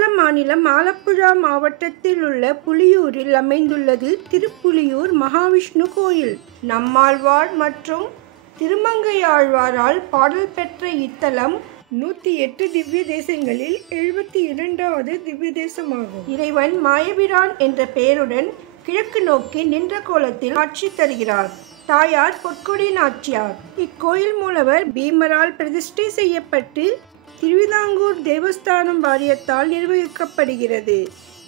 கேரள மாநிலம் ஆலப்புழா மாவட்டத்தில் உள்ள புலியூரில் அமைந்துள்ளது திருப்புலியூர் மகாவிஷ்ணு கோயில். நம்மாழ்வார் மற்றும் திருமங்கையாழ்வாரால் பாடல் பெற்ற இத்தலம் 108 திவ்ய தேசங்களில் 72வது திவ்ய தேசமாகும். இறைவன் மாயபிரான் என்ற பெயருடன் கிழக்கு நோக்கி நின்ற கோலத்தில் காட்சி தருகிறார். தாயார் பொற்கொடி நாச்சியார். இக்கோயில் மூலவர் பீமரால் பிரதிஷ்டை செய்யப்பட்டு திருவிதாங்கூர் தேவஸ்தானம் வாரியத்தால் நிர்வகிக்கப்படுகிறது.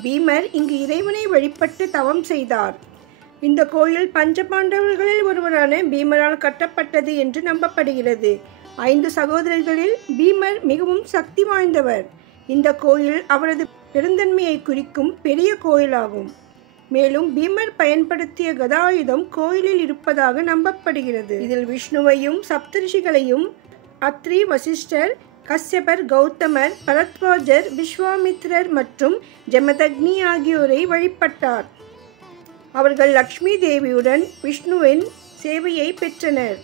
பீமர் இங்கு இறைவனை வழிபட்டு தவம் செய்தார். இந்த கோயில் பஞ்சபாண்டவர்களில் ஒருவரான பீமரால் கட்டப்பட்டது என்று நம்பப்படுகிறது. 5 சகோதரர்களில் பீமர் மிகவும் சக்தி வாய்ந்தவர். இந்த கோயில் அவரது பெருந்தன்மையை குறிக்கும் பெரிய கோயிலாகும். மேலும் பீமர் பயன்படுத்திய கதாயுதம் கோயிலில் இருப்பதாக நம்பப்படுகிறது. இதில் விஷ்ணுவையும் சப்தரிஷிகளையும் அத்ரி, வசிஷ்டர், கஸ்யபர், கௌதமர், பரத்வாஜர், விஸ்வாமித்ரர் மற்றும் ஜமதக்னி ஆகியோரை வழிபட்டார். அவர்கள் லக்ஷ்மி தேவியுடன் விஷ்ணுவின் சேவையை பெற்றனர்.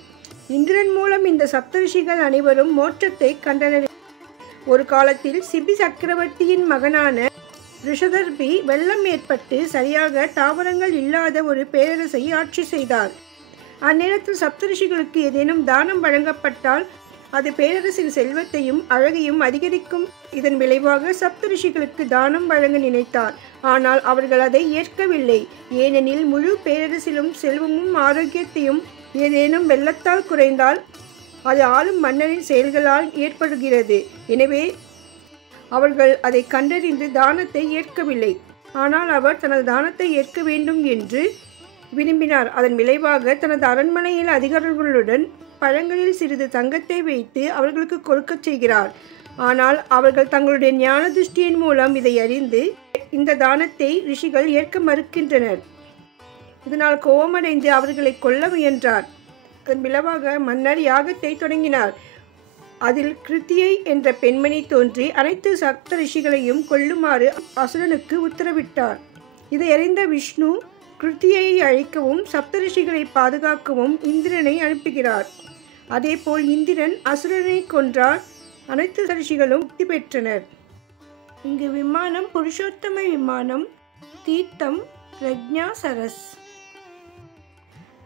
இந்திரன் மூலம் இந்த சப்தரிஷிகள் அனைவரும் மோட்சத்தை கண்டனர். ஒரு காலத்தில் சிபி சக்கரவர்த்தியின் மகனான ரிஷதர்பி வெள்ளம் ஏற்பட்டு சரியாக தாவரங்கள் இல்லாத ஒரு பேரரசை ஆட்சி செய்தார். அந்நேரத்தில் சப்தரிஷிகளுக்கு ஏதேனும் தானம் வழங்கப்பட்டால் அது பேரரசின் செல்வத்தையும் அழகையும் அதிகரிக்கும். இதன் விளைவாக சப்தரிஷிகளுக்கு தானம் வழங்க நினைத்தார். ஆனால் அவர்கள் அதை ஏற்கவில்லை. ஏனெனில் முழு பேரரசிலும் செல்வமும் ஆரோக்கியத்தையும் ஏதேனும் வெள்ளத்தால் குறைந்தால் அது ஆளும் மன்னரின் செயல்களால் ஏற்படுகிறது. எனவே அவர்கள் அதை கண்டறிந்து தானத்தை ஏற்கவில்லை. ஆனால் அவர் தனது தானத்தை ஏற்க வேண்டும் என்று விரும்பினார். அதன் விளைவாக தனது அரண்மனையில் அதிகாரிகளுடன் பழங்களில் சிறிது தங்கத்தை வைத்து அவர்களுக்கு கொடுக்கச் செய்கிறார். ஆனால் அவர்கள் தங்களுடைய ஞான திருஷ்டியின் மூலம் இதை அறிந்து இந்த தானத்தை ரிஷிகள் ஏற்க மறுக்கின்றனர். இதனால் கோபமடைந்து அவர்களை கொல்ல முயன்றார். அதன் விளைவாக மன்னர் யாகத்தை தொடங்கினார். அதில் கிருத்தியை என்ற பெண்மணி தோன்றி அனைத்து சப்த ரிஷிகளையும் கொல்லுமாறு அசுரனுக்கு உத்தரவிட்டார். இதை அறிந்த விஷ்ணு கிருத்தியை அழிக்கவும் சப்தரிஷிகளை பாதுகாக்கவும் இந்திரனை அனுப்புகிறார். அதேபோல் இந்திரன் அசுரனை கொன்றார். அனைத்து ரிஷிகளும் முக்தி பெற்றனர். இங்கு விமானம் புருஷோத்தம விமானம், தீர்த்தம் பிரக்ஞா சரஸ்.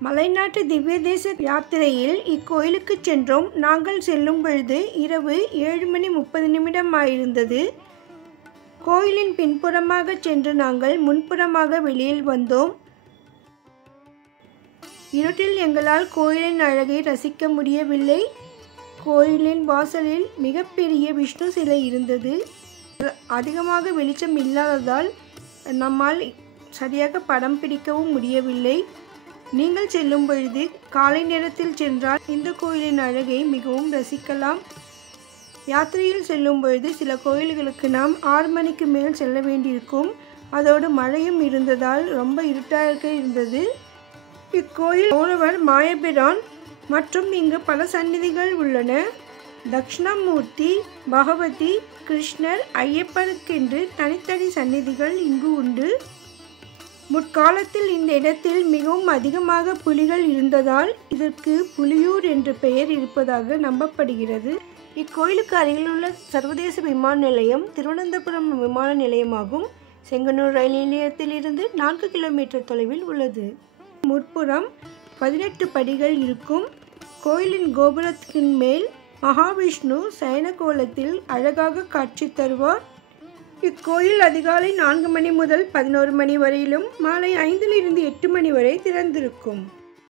மலைநாட்டு திவ்ய தேச யாத்திரையில் இக்கோயிலுக்கு சென்றோம். நாங்கள் செல்லும் பொழுது இரவு 7:30 ஆயிருந்தது. கோயிலின் பின்புறமாக சென்று நாங்கள் முன்புறமாக வெளியில் வந்தோம். இருட்டில் எங்களால் கோயிலின் அழகை ரசிக்க முடியவில்லை. கோயிலின் வாசலில் மிகப்பெரிய விஷ்ணு சிலை இருந்தது. அதிகமாக வெளிச்சம் இல்லாததால் நம்மால் சரியாக படம் பிடிக்கவும் முடியவில்லை. நீங்கள் செல்லும் பொழுது காலை நேரத்தில் சென்றால் இந்த கோயிலின் அழகை மிகவும் ரசிக்கலாம். யாத்திரையில் செல்லும் பொழுது சில கோயில்களுக்கு நாம் 6 மணிக்கு மேல் செல்ல வேண்டியிருக்கும். அதோடு மழையும் இருந்ததால் ரொம்ப இருட்டாக இருந்தது. இக்கோயில் மூலவர் மாயபிரான் மற்றும் இங்கு பல சந்நிதிகள் உள்ளன. தட்சிணாமூர்த்தி, பகவதி, கிருஷ்ணர், ஐயப்பனுக்கென்று தனித்தனி சந்நிதிகள் இங்கு உண்டு. முற்காலத்தில் இந்த இடத்தில் மிகவும் அதிகமாக புலிகள் இருந்ததால் இதற்கு புலியூர் என்ற பெயர் இருப்பதாக நம்பப்படுகிறது. இக்கோயிலுக்கு அருகிலுள்ள சர்வதேச விமான நிலையம் திருவனந்தபுரம் விமான நிலையமாகும். செங்கனூர் ரயில் நிலையத்திலிருந்து 4 கிலோமீட்டர் தொலைவில் உள்ளது. முற்புறம் 18 படிகள் இருக்கும். கோயிலின் கோபுரத்தின் மேல் மகாவிஷ்ணு சயன கோலத்தில் அழகாக காட்சி தருவார். இக்கோயில் அதிகாலை 4 மணி முதல் 11 மணி வரையிலும் மாலை 5 லிருந்து 8 மணி வரை திறந்திருக்கும்.